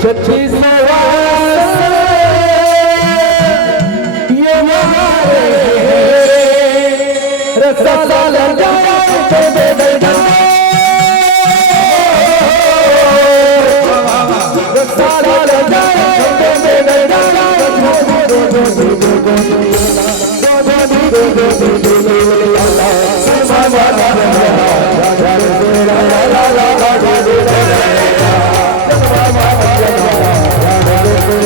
ये रसा लाल जाया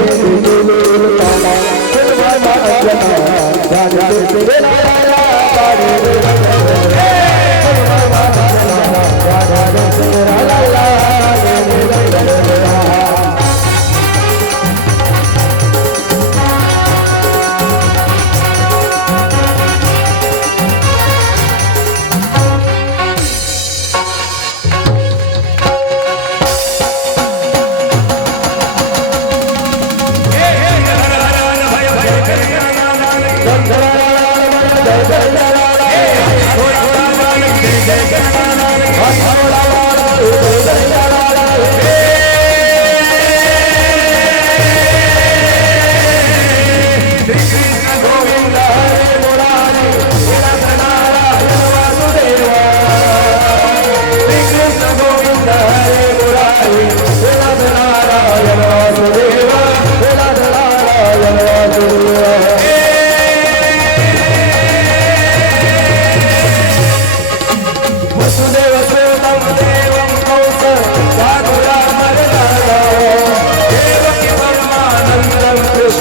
Thank you.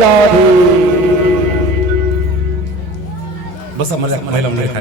Bersama dengan Malam Nurhan.